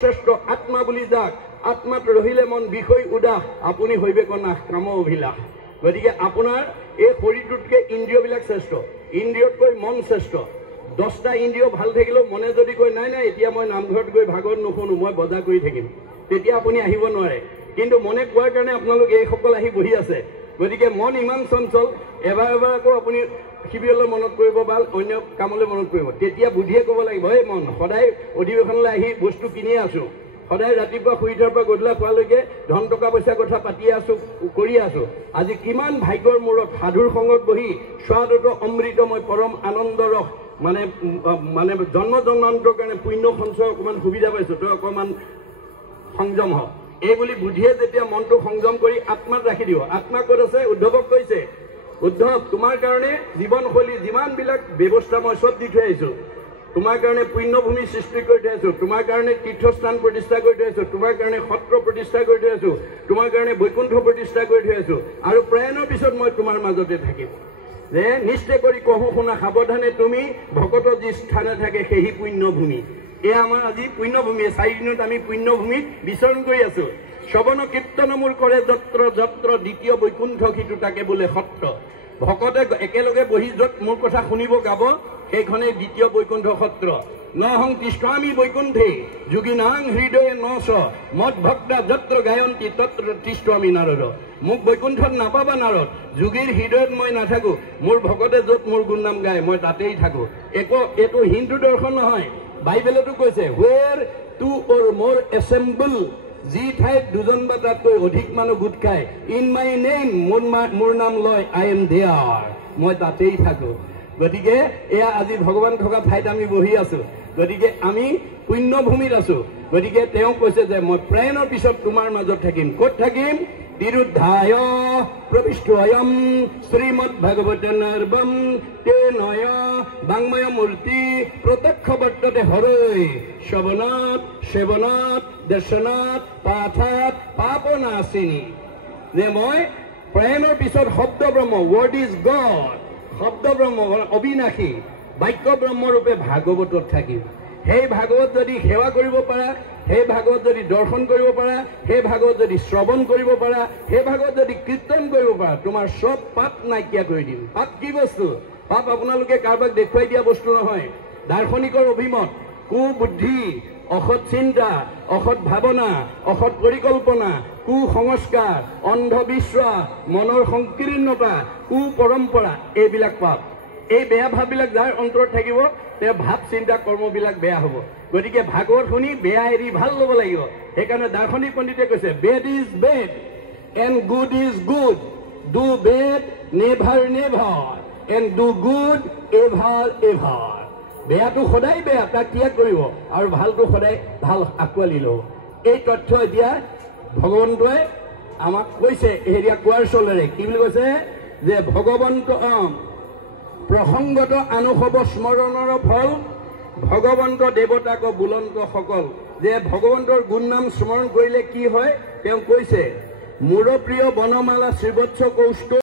শ্ৰেষ্ঠ আত্মা বুলি যাক আত্মাত ৰহিলে মন বিষয় উদাস আপুনি হইবে কনাশ কাম অভিলাষ গতিকে আপোনাৰ এই শৰীৰটোতকৈ ইন্দ্ৰিয়বিলাক শ্ৰেষ্ঠ ইন্দ্ৰিয়তকৈ মন শ্ৰেষ্ঠ 10টা ইন্দ্ৰিয় ভাল থাকিলেও মনে যদি কয় নাই নাই এতিয়া মই নামঘৰত গৈ ভাগৱত নুশুনো মই বজা কৰি থাকিম তেতিয়া আপুনি আহিব নোৱাৰে কিন্তু মনে কোৱাৰ কাৰণে আপোনালোক এইসকল আহি বহি আছে গতিকে মন ইমান চঞ্চল এবাৰ এবাৰ আকৌ আপুনি শিবিৰলৈ মনত কৰিব বা অন্য কামলৈ মনত কৰিব তেতিয়া বুদ্ধিয়ে ক'ব লাগিব এই মন সদায় অধিৱেশনলৈ আহি বস্তু কিনি আছো সদায় ৰাতিপুৱা শুই উঠাৰ পৰা গধূলা খোৱালৈকে ধন টকা পইচা কথা পাতি আছো কৰি আছো আজি কিমান ভাগ্যৰ মূৰত সাধুৰ সংগত বহি স্বাদত অমৃত মই পৰম আনন্দ ৰস মানে মানে জন্ম জন্মান্তৰ কাৰণে পুণ্য সঞ্চয় অকণমান সুবিধা পাইছো তই অকণমান সংযম হ এই বুলি বুদ্ধিয়ে যেতিয়া মনটো সংযম কৰি আত্মাত ৰাখি দিব আত্মা ক'ত আছে উদ্ধৱক কৈছে উদ্ধৱ তোমাৰ কাৰণে জীৱনশৈলী যিমানবিলাক ব্যৱস্থা মই চব দি থৈ আহিছো তোমাৰ কাৰণে পুণ্যভূমি সৃষ্টি কৰি থৈ আছো তোমাৰ কাৰণে তীৰ্থস্থান প্ৰতিষ্ঠা কৰি থৈ আছো তোমাৰ কাৰণে সত্ৰ প্ৰতিষ্ঠা কৰি থৈ আছো তোমাৰ কাৰণে বৈকুণ্ঠ প্ৰতিষ্ঠা কৰি থৈ আছো আৰু প্ৰয়াণৰ পিছত মই তোমাৰ মাজতে থাকিম যে নিশ্চয় কৰি কহো শুনা সাৱধানে তুমি ভকত যি স্থানে থাকে সেই পুণ্যভূমি এয়া আমাৰ আজি পুণ্যভূমি 4 দিনত আমি পুণ্যভূমিত বিচৰণ কৰি আছো শ্ৰৱণ কীৰ্তন মোৰ কৰে যত্ৰ যত্ৰ দ্বিতীয় বৈকুণ্ঠ সিটো তাকে বোলে সত্ৰ ভকতে একেলগে বহি য'ত মোৰ কথা শুনিব গাব সেইখনেই দ্বিতীয় বৈকুণ্ঠ সত্ৰ নহং তিষ্টামি বৈকুণ্ঠে যোগীনাং হৃদয়ে নচ মদ ভক্তা যত্ৰ গায়ন্তী তত্ৰ তিষ্টামি নাৰদ মোক বৈকুণ্ঠত নাপাবা নাৰদ যোগীৰ হৃদয়ত মই নাথাকো মোৰ ভকতে য'ত মোৰ গুণনাম গায় মই তাতেই থাকো এইটো হিন্দু দৰ্শন নহয় বাইবেলতো কৈছে হুৱেৰ টু অৰ মোৰ এছেম্বল যি ঠাইত দুজন বা তাতকৈ অধিক মানুহ গোট খায় ইন মাই নেম মোৰ নাম লয় আই এম দেয়াৰ মই তাতেই থাকো গতিকে এয়া আজি ভগৱান থকা ঠাইত আমি বহি আছো গতিকে আমি পুণ্যভূমিত আছো গতিকে তেওঁ কৈছে যে মই প্ৰাণৰ পিছত তোমাৰ মাজত থাকিম ক'ত থাকিম তিৰুদ্ধায় প্ৰবিষ্টয়ম শ্ৰীমদ ভাগৱত নৰ্বম তে নয় বাংময় মূৰ্তি প্ৰত্যক্ষ বৰ্ততে হৰৈ শ্ৰৱণাত সেৱনাত দৰ্শনাত পাঠাত পাপনাশিনী যে মই প্ৰাণৰ পিছত শব্দ ব্ৰহ্ম ৱৰ্ড ইজ গড শব্দ ব্ৰহ্ম অবিনাশী বাক্য ব্ৰহ্মৰূপে ভাগৱতত থাকিম সেই ভাগৱত যদি সেৱা কৰিব পাৰা সেই ভাগৱত যদি দৰ্শন কৰিব পাৰা সেই ভাগৱত যদি শ্ৰৱণ কৰিব পাৰা সেই ভাগৱত যদি কীৰ্তন কৰিব পাৰা তোমাৰ সব পাপ নাইকিয়া কৰি দিম পাপ কি বস্তু পাপ আপোনালোকে কাৰোবাক দেখুৱাই দিয়া বস্তু নহয় দাৰ্শনিকৰ অভিমত কুবুদ্ধি অসৎ চিন্তা অসৎ ভাৱনা অসৎ পৰিকল্পনা কুসংস্কাৰ অন্ধবিশ্বাস মনৰ সংকীৰ্ণতা কুপৰম্পৰা এইবিলাক পাপ এই বেয়া ভাৱবিলাক যাৰ অন্তৰত থাকিব তেওঁ ভাৱ চিন্তা কৰ্মবিলাক বেয়া হ'ব গতিকে ভাগৱত শুনি বেয়া এৰি ভাল ল'ব লাগিব সেইকাৰণে দাৰ্শনিক পণ্ডিতে কৈছে bed is bed and good is good do bed never never and do good ever ever বেয়াটো সদায় বেয়া তাক ত্যাগ কৰিব আৰু ভালটো সদায় ভাল আঁকোৱালি ল'ব এই তথ্য এতিয়া ভগৱন্তই আমাক কৈছে হেৰিয়া কোৱাৰ চলেৰে কি বুলি কৈছে যে ভগৱন্ত প্ৰসংগত আনুভৱ স্মৰণৰ ফল ভগৱন্ত দেৱতাক বুলন্ত সকল যে ভগৱন্তৰ গুণনাম স্মৰণ কৰিলে কি হয় তেওঁ কৈছে মোৰ প্ৰিয় বনমালা শ্ৰীবৎস কৌষ্ঠ